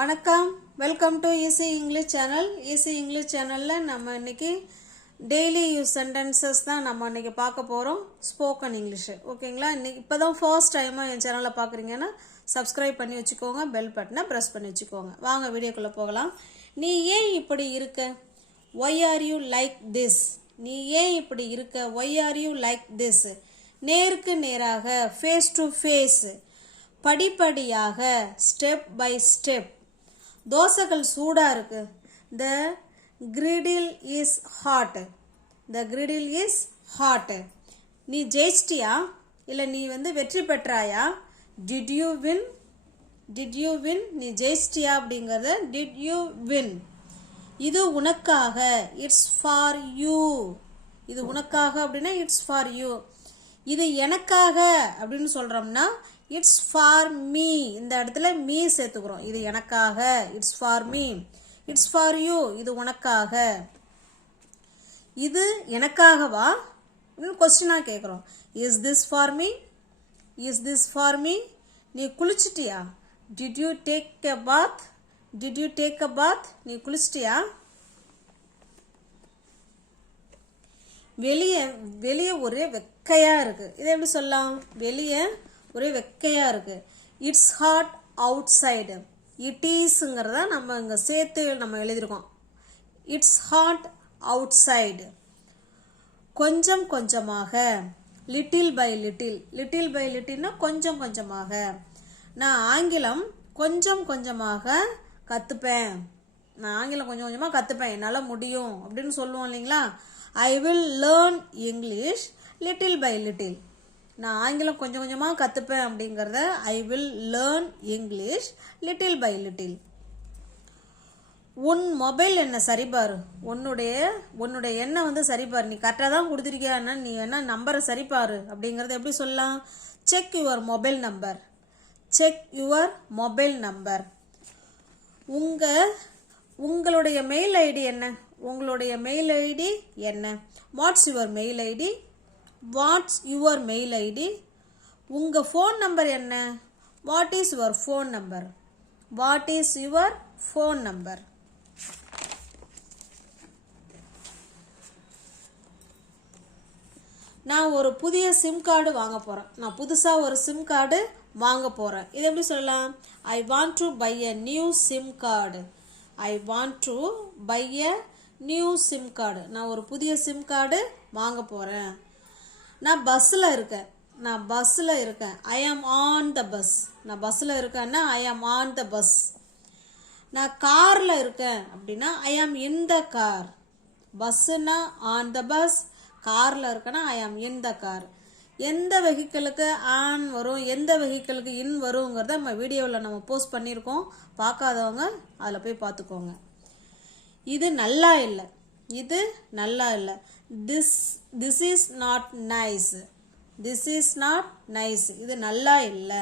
வணக்கம், welcome to easy English channel. Easy English சேனலில் நம்ம இன்னைக்கு டெய்லி யூஸ் சென்டென்சஸ் தான் நம்ம இன்னைக்கு பார்க்க போகிறோம். ஸ்போக்கன் இங்கிலீஷு, ஓகேங்களா? இன்னைக்கு இப்போ தான் ஃபர்ஸ்ட் டைமாக என் சேனலை பார்க்குறீங்கன்னா சப்ஸ்கிரைப் பண்ணி வச்சுக்கோங்க, பெல் பட்டனை ப்ரெஸ் பண்ணி வச்சுக்கோங்க. வாங்க வீடியோக்குள்ளே போகலாம். நீ ஏன் இப்படி இருக்க? Why are you like this? நீ ஏன் இப்படி இருக்க? Why are you like this? நேருக்கு நேராக, ஃபேஸ் டு ஃபேஸ், படிப்படியாக, ஸ்டெப் பை ஸ்டெப். தோசைகள் சூடா இருக்கு. The griddle is hot. The griddle is hot. நீ ஜெயிச்சிட்டியா? இல்லை நீ வெற்றி பெற்றாயா? Did you win? Did you win? நீ ஜெயிச்சிட்டியா அப்படிங்கிறத did you win. இது உனக்காக, it's for you. இது உனக்காக அப்படின்னா it's for you. இது எனக்காக அப்படின்னு சொல்றோம்னா இட்ஸ் ஃபார் மீ. இந்த இடத்துல மீ சேர்த்துக்கிறோம். இது எனக்காக, it's for me. It's for you, இது உனக்காக. இது எனக்காகவா அப்படின்னு கொஸ்டினாக கேட்குறோம். Is this for me? Is this for me? நீ குளிச்சிட்டியா? Did you take a bath? Did you take a bath? நீ குளிச்சிட்டியா? வெளியே ஒரே வெக்கையா இருக்கு. இதை எப்படி சொல்லலாம்? வெளியே ஒரே வெக்கையா இருக்கு. It's hot outside. It ஈஸ்ங்கிறத நம்ம இங்கே சேர்த்து நம்ம எழுதியிருக்கோம். It's hot outside. கொஞ்சம் கொஞ்சமாக, little by little. Little by லிட்டில்னா கொஞ்சம் கொஞ்சமாக. நான் ஆங்கிலம் கொஞ்சம் கொஞ்சமாக கற்றுப்பேன். நான் ஆங்கிலம் கொஞ்சம் கொஞ்சமாக கற்றுப்பேன், என்னால் முடியும் அப்படின்னு சொல்லுவோம் இல்லைங்களா? I will learn English little by little. நான் ஆங்கிலம் கொஞ்சம் கொஞ்சமாக கற்றுப்பேன் அப்படிங்கிறத I will learn English little by little. உன் மொபைல் என்ன சரிபாரு. உன்னுடைய எண்ணை சரிபாரு. நீ கரெக்டாக தான் கொடுத்துருக்கியான்னா நீ என்ன நம்பரை சரிபாரு அப்படிங்கிறத எப்படி சொல்லலாம்? Check your mobile number. Check your mobile number. உங்களுடைய மெயில் ஐடி என்ன? உங்களுடைய மெயில் ஐடி என்ன? What's your mail ID? What's your mail ID? உங்கள் ஃபோன் நம்பர் என்ன? What is your phone number? What is your phone number? நான் ஒரு புதிய sim card வாங்க போகிறேன். நான் புதுசாக ஒரு சிம் கார்டு வாங்க போகிறேன். இது எப்படி சொல்லலாம்? I want to buy a new SIM card. I want to buy a new SIM card. நான் ஒரு புதிய சிம் கார்டு வாங்க போகிறேன். நான் பஸ்ஸில் இருக்கேன். ஐ ஆம் ஆன் த பஸ். நான் பஸ்ஸில் இருக்கேன்னா ஐ ஆம் ஆன் த பஸ். நான் காரில் இருக்கேன் அப்படின்னா I am in the car. பஸ்ஸுன்னா ஆன் த பஸ், காரில் இருக்கேன்னா ஐ ஆம் இன் த கார். எந்த வெஹிக்கிளுக்கு ஆன் வரும், எந்த வெஹிக்கிளுக்கு இன் வருங்கிறத நம்ம வீடியோவில் நம்ம போஸ்ட் பண்ணியிருக்கோம். பார்க்காதவங்க அதில் போய் பார்த்துக்கோங்க. இது நல்லா இல்லை. இது நல்லா இல்லை. This is not nice. This is not nice. இது நல்லா இல்லை.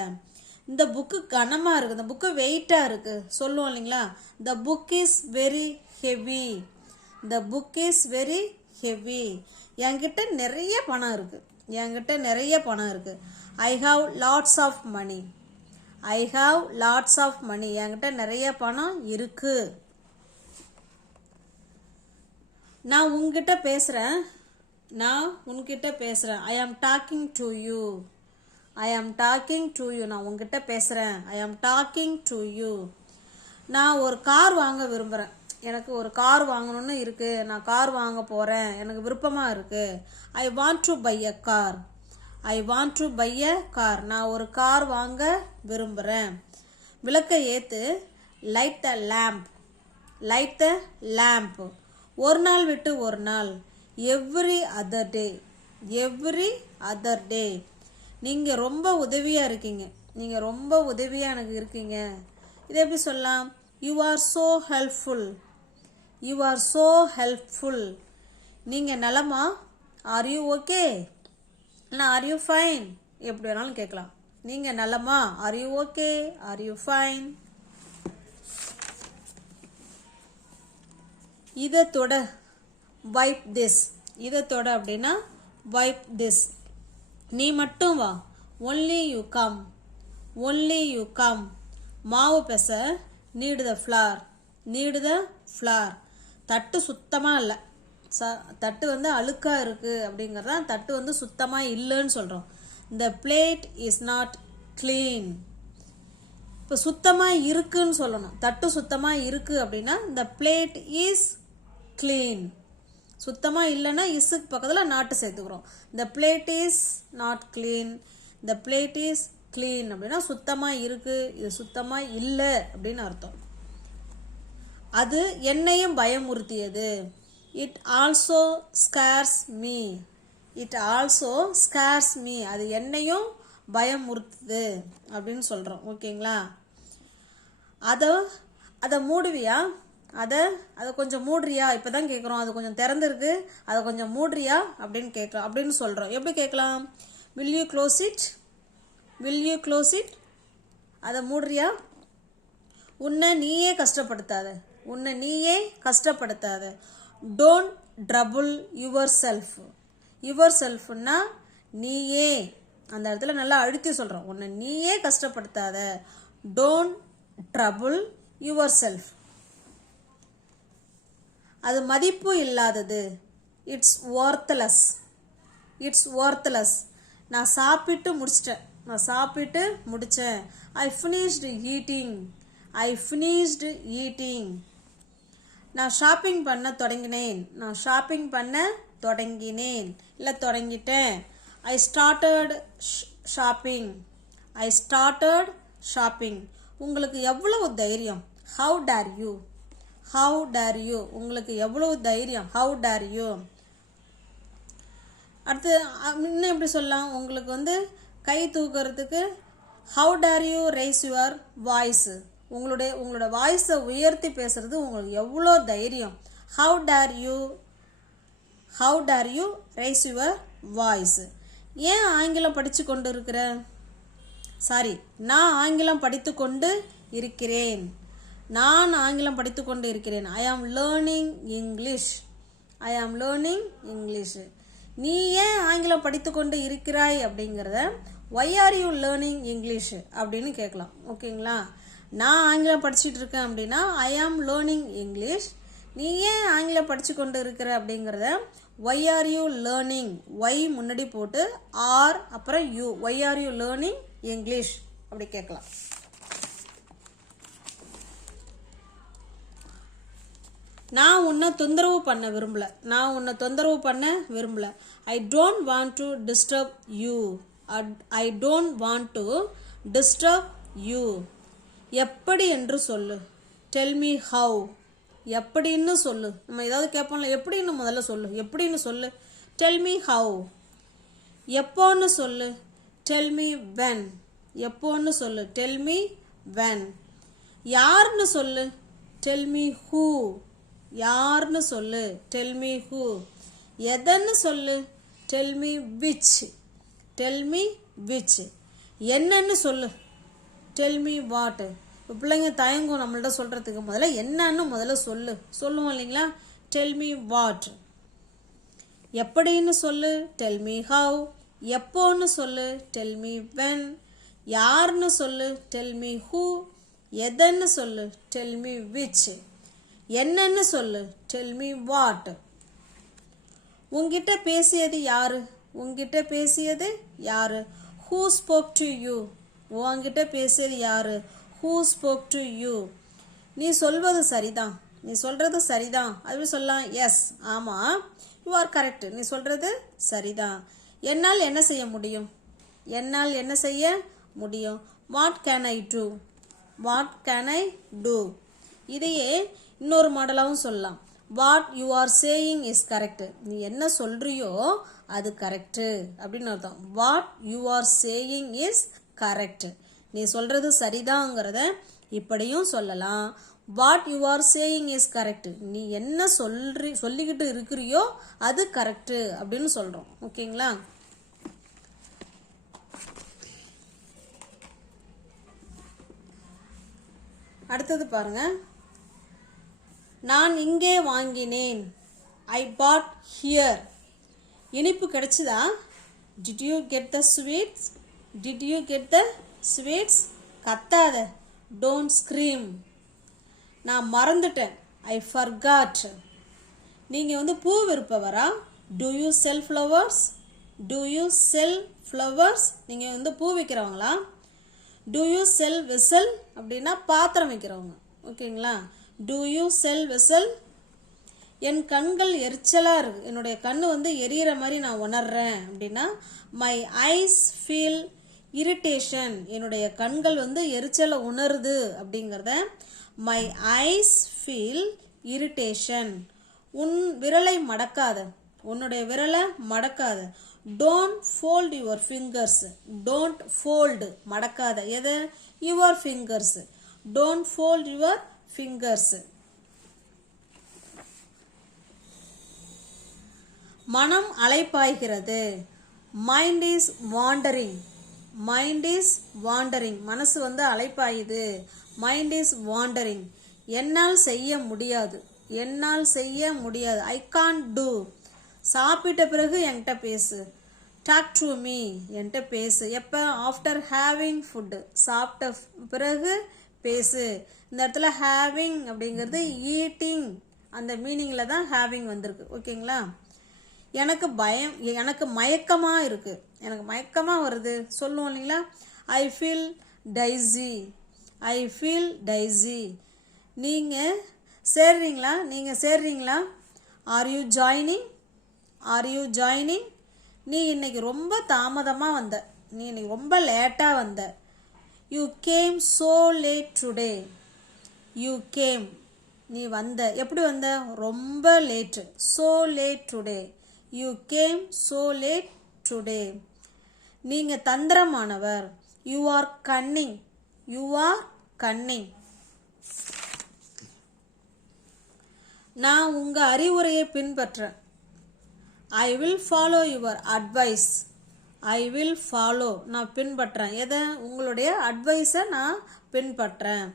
இந்த புக்கு கனமாக இருக்குது. இந்த புக்கு வெயிட்டாக இருக்குது சொல்லுவோம் இல்லைங்களா? The book is very heavy. The book is very heavy. என்கிட்ட நிறைய பணம் இருக்குது. என்கிட்ட நிறைய பணம் இருக்குது. I have lots of money. I have lots of money. என்கிட்ட நிறைய பணம் இருக்குது. நான் உன்கிட்ட பேசுகிறேன். ஐ ஆம் டாக்கிங் டு யூ. ஐ ஆம் டாக்கிங் டு யூ. நான் உன்கிட்ட பேசுகிறேன். ஐ ஆம் டாக்கிங் டு யூ. நான் ஒரு கார் வாங்க விரும்புகிறேன். எனக்கு ஒரு கார் வாங்கணும்னு இருக்குது. நான் கார் வாங்க போகிறேன். எனக்கு விருப்பமாக இருக்குது. I want to buy a car. I want to buy a car. நான் ஒரு கார் வாங்க விரும்புகிறேன். விளக்கை ஏற்று. Light the lamp. Light the lamp. ஒரு நாள் விட்டு ஒரு நாள். Every other day. Every other day. நீங்கள் ரொம்ப உதவியாக இருக்கீங்க. நீங்கள் ரொம்ப உதவியாக எனக்கு இருக்கீங்க. இதை எப்படி சொல்லலாம்? You are so helpful. You are so helpful. நீங்கள் நலமா? Are you okay? இல்லை ஆர் யூ ஃபைன்? எப்படி வேணாலும் கேட்கலாம். நீங்கள் நலமா? Are you okay? Are you fine? இதை தொட. Wipe this. இதை தொட அப்படின்னா வைப் திஸ். நீ மட்டும் வா. Only you come. Only you come. மாவு பெச. Knead the flour, knead the flour. தட்டு சுத்தமாக இல்லை, தட்டு வந்து அழுக்காக இருக்குது அப்படிங்கிறதான் தட்டு வந்து சுத்தமாக இல்லைன்னு சொல்கிறோம். இந்த பிளேட் இஸ் நாட் க்ளீன். இப்போ சுத்தமாக இருக்குன்னு சொல்லணும். தட்டு சுத்தமாக இருக்குது அப்படின்னா இந்த பிளேட் இஸ் க்ளீன். சுத்தமாக இல்லைன்னா இஸுக்கு பக்கத்தில் நாட்டு சேர்த்துக்கிறோம். இந்த பிளேட் இஸ் நாட் க்ளீன், இந்த பிளேட் இஸ் க்ளீன் அப்படின்னா சுத்தமாக இருக்குது, இது சுத்தமாக இல்லை அப்படின்னு அர்த்தம். அது என்னையும் பயமுறுத்தியது. It also scares me, it also scares me, அது என்னையும் பயமுறுத்துது அப்படின்னு சொல்கிறோம். ஓகேங்களா? அதை மூடுவியா, அதை கொஞ்சம் மூடுறியா, இப்போ தான் கேட்குறோம். அது கொஞ்சம் திறந்துருக்கு, அதை கொஞ்சம் மூடுறியா அப்படின்னு கேட்குறோம், அப்படின்னு சொல்கிறோம். எப்படி கேட்கலாம்? Will you close it, will you close it, அதை மூடுறியா. உன்னை நீயே கஷ்டப்படுத்தாத, உன்னை நீயே கஷ்டப்படுத்தாத. Don't trouble yourself, your செல்ஃப்னா நீயே, அந்த இடத்துல நல்லா அழுத்தி சொல்கிறோம். உன்னை நீயே கஷ்டப்படுத்தாத. Don't trouble yourself. அது மதிப்பு இல்லாதது. It's worthless, it's worthless. நான் சாப்பிட்டு முடிச்சிட்டேன், நான் சாப்பிட்டு முடித்தேன். I finished eating, I finished eating. நான் ஷாப்பிங் பண்ண தொடங்கினேன், நான் ஷாப்பிங் பண்ண தொடங்கினேன் இல்லை தொடங்கிட்டேன். I started shopping, I started shopping. உங்களுக்கு எவ்வளவு தைரியம். How dare you, how dare you, உங்களுக்கு எவ்வளவு தைரியம். How dare you. அடுத்து இன்னும் எப்படி சொல்லலாம், உங்களுக்கு வந்து கை தூக்கிறதுக்கு how dare you raise your voice, உங்களோட வாய்ஸை உயர்த்தி பேசுறது உங்களுக்கு எவ்வளோ தைரியம். How dare you, how dare you raise your voice. ஏன் ஆங்கிலம் படித்து கொண்டு இருக்கிற, சாரி, நான் ஆங்கிலம் படித்து கொண்டு இருக்கிறேன், நான் ஆங்கிலம் படித்து கொண்டு இருக்கிறேன். ஐ ஆம் லேர்னிங் இங்கிலீஷ், ஐ ஆம் லேர்னிங் இங்கிலீஷ். நீ ஏன் ஆங்கிலம் படித்து கொண்டு இருக்கிறாய் அப்படிங்கிறத why are you learning English அப்படின்னு கேட்கலாம். ஓகேங்களா? நான் ஆங்கிலம் படிச்சுட்டு இருக்கேன் அப்படின்னா ஐ ஆம் லேர்னிங் இங்கிலீஷ். நீ ஏன் ஆங்கிலம் படித்து கொண்டு இருக்கிற அப்படிங்கிறத why are you learning, why முன்னாடி போட்டு ஆர் அப்புறம் you, why are you learning English அப்படி கேட்கலாம். நான் உன்னை தொந்தரவு பண்ண விரும்பல, நான் உன்னை தொந்தரவு பண்ண விரும்பல. I don't want to disturb you, I don't want to disturb you. எப்படி என்று சொல்லு. டெல் மீ ஹவு, எப்படின்னு சொல்லு. நம்ம ஏதாவது கேட்போம்ல, எப்படின்னு முதல்ல சொல்லு, எப்படின்னு சொல்லு. Tell me how. எப்போன்னு சொல்லு. டெல் மீ வென், எப்போன்னு சொல்லு. Tell me when. யாருன்னு சொல்லு. டெல் மீ ஹூ, யாருன்னு சொல்லு. Tell me who. எதன்னு சொல்லு. Tell me which, tell me which. என்னன்னு சொல்லு. Tell me what. இப்போ பிள்ளைங்க தயங்கும் நம்மள்ட்ட சொல்கிறதுக்கு, முதல்ல என்னன்னு முதல்ல சொல்லு, சொல்லுவோம் இல்லைங்களா. Tell me what. எப்படின்னு சொல்லு. Tell me how. எப்போன்னு சொல்லு. Tell me when. யாருன்னு சொல்லு. Tell me who. எதன்னு சொல்லு. Tell me which. என்னன்னு சொல்லு. Tell me what. உங்ககிட்ட பேசியது யாரு, உங்ககிட்ட பேசியது யாரு. ஹூ ஸ்போக் டு யூ, உங்ககிட்ட பேசியது யாரு. Who spoke to you. நீ சொல்வது சரிதான், நீ சொல்கிறது சரிதான். அது சொல்லலாம் எஸ், ஆமாம், யூ ஆர் கரெக்ட், நீ சொல்கிறது சரிதான். என்னால் என்ன செய்ய முடியும், என்னால் என்ன செய்ய முடியும். What can I do, what can I do. இதையே இன்னொரு மாடலாகவும் சொல்லலாம். What you are saying is correct, நீ என்ன சொல்கிறியோ அது கரெக்டு அப்படின்னு அர்த்தம். What you are saying is correct, நீ சொல்கிறது சரிதாங்கிறத இப்படியும் சொல்லலாம். What you are saying is correct, நீ என்ன சொல்லிக்கிட்டு இருக்கிறியோ அது கரெக்டு அப்படின்னு சொல்கிறோம். ஓகேங்களா. அடுத்தது பாருங்க. நான் இங்கே வாங்கினேன். I bought here. இனிப்பு கிடைச்சதா. Did you get the sweets, did you get the sweets. கத்தாத. டோன்ட் ஸ்க்ரீம், நான் மறந்துட்டேன். I forgot. நீங்கள் வந்து பூ விற்பவரா? Do you sell flowers? Do you sell flowers? நீங்கள் வந்து பூ விற்கிறவங்களா? டு யூ செல் வெசல் அப்படின்னா பாத்திரம் விற்கிறவங்க. ஓகேங்களா? Do you sell vessel? என் கண்கள் எரிச்சலாக இருக்குது, என்னுடைய கண் வந்து எரியிற மாதிரி நான் உணர்றேன் அப்படின்னா மை ஐஸ் ஃபீல் இரிட்டேஷன். என்னுடைய கண்கள் வந்து எரிச்சலை உணருது அப்படிங்கிறத மை ஐஸ் ஃபீல் இரிட்டேஷன். உன் விரலை மடக்காத, உன்னுடைய விரலை மடக்காத. Don't fold your fingers. Don't fold மடக்காத எதை? Your fingers. Don't fold your fingers. மனம் அலைப்பாய்கிறது. Mind is wandering. Mind is wandering. மனசு வந்து அலைப்பாயுது. Mind is wandering. என்னால் செய்ய முடியாது. என்னால் செய்ய முடியாது. I can't do. சாப்பிட்ட பிறகு என்கிட்ட பேசு. Talk to me. என்கிட்ட பேசு. எப்போ? After having food. சாப்பிட்ட பிறகு பேசு. இந்த இடத்துல ஹேவிங் அப்படிங்கிறது ஈட்டிங் அந்த மீனிங்கில் தான் ஹேவிங் வந்திருக்கு. ஓகேங்களா? எனக்கு பயம், எனக்கு மயக்கமாக இருக்குது, எனக்கு மயக்கமாக வருது சொல்லுவோம் இல்லைங்களா? I feel dizzy. I feel dizzy. நீங்கள் சேர்றீங்களா? நீங்கள் சேர்றீங்களா? Are you joining? Are you joining? நீ இன்னைக்கு ரொம்ப தாமதமாக வந்த. நீ இன்னைக்கு ரொம்ப லேட்டாக வந்த. You came so late today. You came. நீ வந்த. எப்படி வந்த? ரொம்ப late. So late today. You came so late today. நீங்கள் தந்திரமானவர். You are cunning. You are cunning. நான் உங்கள் அறிவுரையை பின்பற்றேன். I will follow your advice. I will follow. நான் பின்பற்றேன் எதை? உங்களுடைய அட்வைஸை நான் பின்பற்றேன்.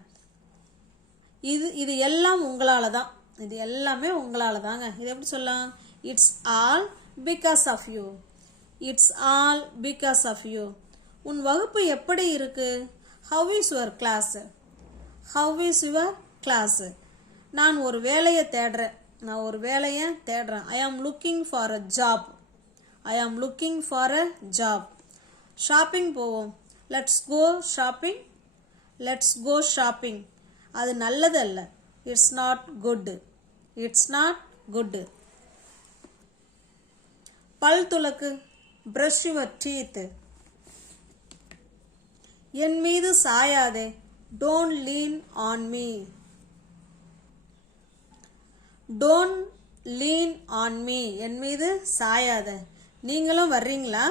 இது எல்லாம் உங்களால் தான். இது எல்லாமே உங்களால் தாங்க. இது எப்படி சொல்லலாம்? It's all because of you. It's all because of you. உன் வகுப்பு எப்படி இருக்கு? How is your class? How is your class? நான் ஒரு வேலையை தேடுறேன். நான் ஒரு வேலையை தேடுறேன். I am looking for a job. I am looking for a job. Shopping போவோம். Let's go shopping. Let's go shopping. அது நல்லது அல்ல. It's not good. It's not good. பல் துலக்கு. Brush your teeth. என் மீது சாயாதே. Don't lean on me. Don't lean on me. என் மீது சாயாத. நீங்களும் வர்றீங்களா?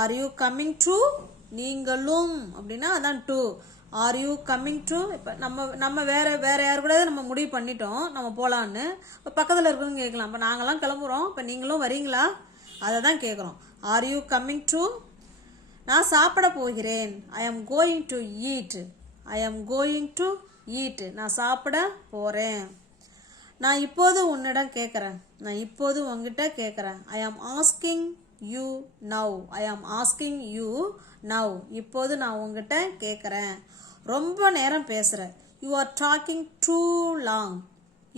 Are you coming too? நீங்களும் அப்படின்னா அதான் too. Are you coming too? இப்போ நம்ம வேற யார் கூட நம்ம முடிவு பண்ணிட்டோம் நம்ம போகலான்னு. இப்போ பக்கத்தில் இருக்கிறவங்க கேட்கலாம். இப்போ நாங்களாம் கிளம்புறோம், இப்போ நீங்களும் வரீங்களா? அதை தான் கேட்குறோம். R you coming to? நான் சாப்பிட போகிறேன். ஐ am going to eat. I am going to eat. நான் சாப்பிட போகிறேன். நான் இப்போது உன்னிடம் கேட்குறேன். நான் இப்போது உங்ககிட்ட கேட்குறேன். ஐ ஆம் ஆஸ்கிங் யூ நவ். ஐ ஆம் ஆஸ்கிங் யூ நவ். இப்போது நான் உங்ககிட்ட கேட்குறேன். ரொம்ப நேரம் பேசுகிறேன். You are talking too long.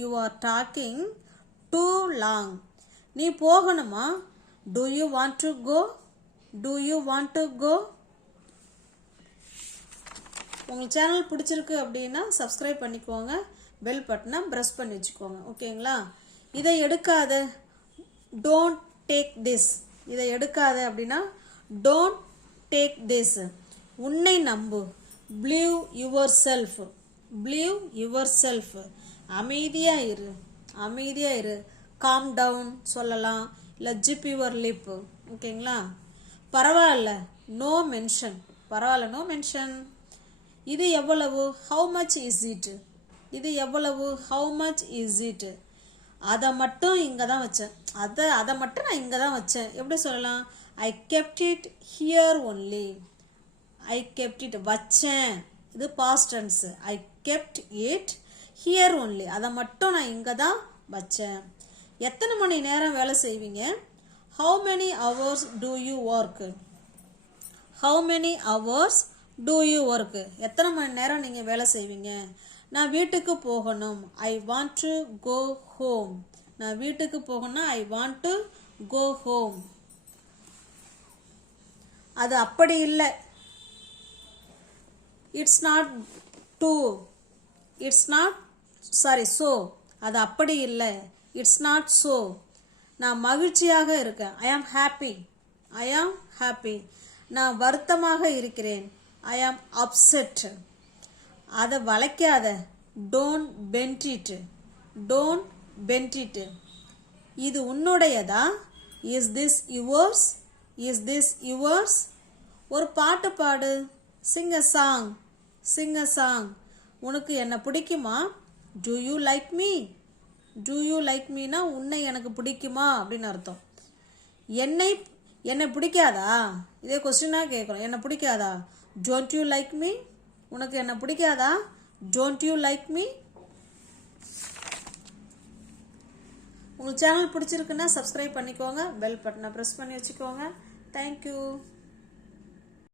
You are talking too long. நீ போகணுமா? Do you want to go? Do you want to go? உங்களுக்கு சேனல் பிடிச்சிருக்கு அப்படின்னா சப்ஸ்கிரைப் பண்ணிக்கோங்க. பெல் பட்டனை ப்ரெஸ் பண்ணி வச்சுக்கோங்க. ஓகேங்களா? இதை எடுக்காத. Don't take this. இதை எடுக்காத அப்படின்னா டோன்ட் டேக் திஸ். உன்னை நம்பு. Believe your self. Believe your self. அமைதியாக இரு. அமைதியாக இரு. காம் டவுன் சொல்லலாம். இல்லை ஜிப் யுவர் லிப். ஓகேங்களா? பரவாயில்ல. No mention. பரவாயில்ல. No mention. இது எவ்வளவு? How much is it? இது எவ்வளவு? How much is it? அதை மட்டும் இங்கே தான் வச்சேன். அதை மட்டும் நான் இங்கே தான் வச்சேன். எப்படி சொல்லலாம்? I kept it here only. I kept it வச்சேன். இது past tense. I kept it here only. அதை மட்டும் நான் இங்கே தான் வச்சேன். எத்தனை மணி நேரம் வேலை செய்வீங்க? How many hours do you work? How many hours do you work? எத்தனை மணி நேரம் நீங்கள் வேலை செய்வீங்க? நான் வீட்டுக்கு போகணும். I want to go home. நான் வீட்டுக்கு போகணும்னா I want to go home. அது அப்படி இல்லை. It's not to. It's not so. அது அப்படி இல்லை. It's not so. நான் மகிழ்ச்சியாக இருக்கேன். ஐ am happy. I am happy. நான் வருத்தமாக இருக்கிறேன். ஐ ஆம் அப்செட். அதை வளைக்காத. Don't bend it. Don't bend it. இது உன்னுடையதா? Is this yours? Is this yours? ஒரு பாட்டு பாடு. Sing a song. Sing a song. உனக்கு என்ன பிடிக்குமா? Do you like me? Do you like மீனா உன்னை எனக்கு பிடிக்குமா அப்படின்னு அர்த்தம். என்னை பிடிக்காதா? இதே கொஸ்டினாக கேட்குறோம். என்னை பிடிக்காதா? Don't you like me? உனக்கு என்ன பிடிக்காதா? Don't you like me? உங்களுக்கு சேனல் பிடிச்சிருக்குன்னா சப்ஸ்கிரைப் பண்ணிக்கோங்க. பெல் பட்டனை ப்ரெஸ் பண்ணி வச்சுக்கோங்க. தேங்க்யூ.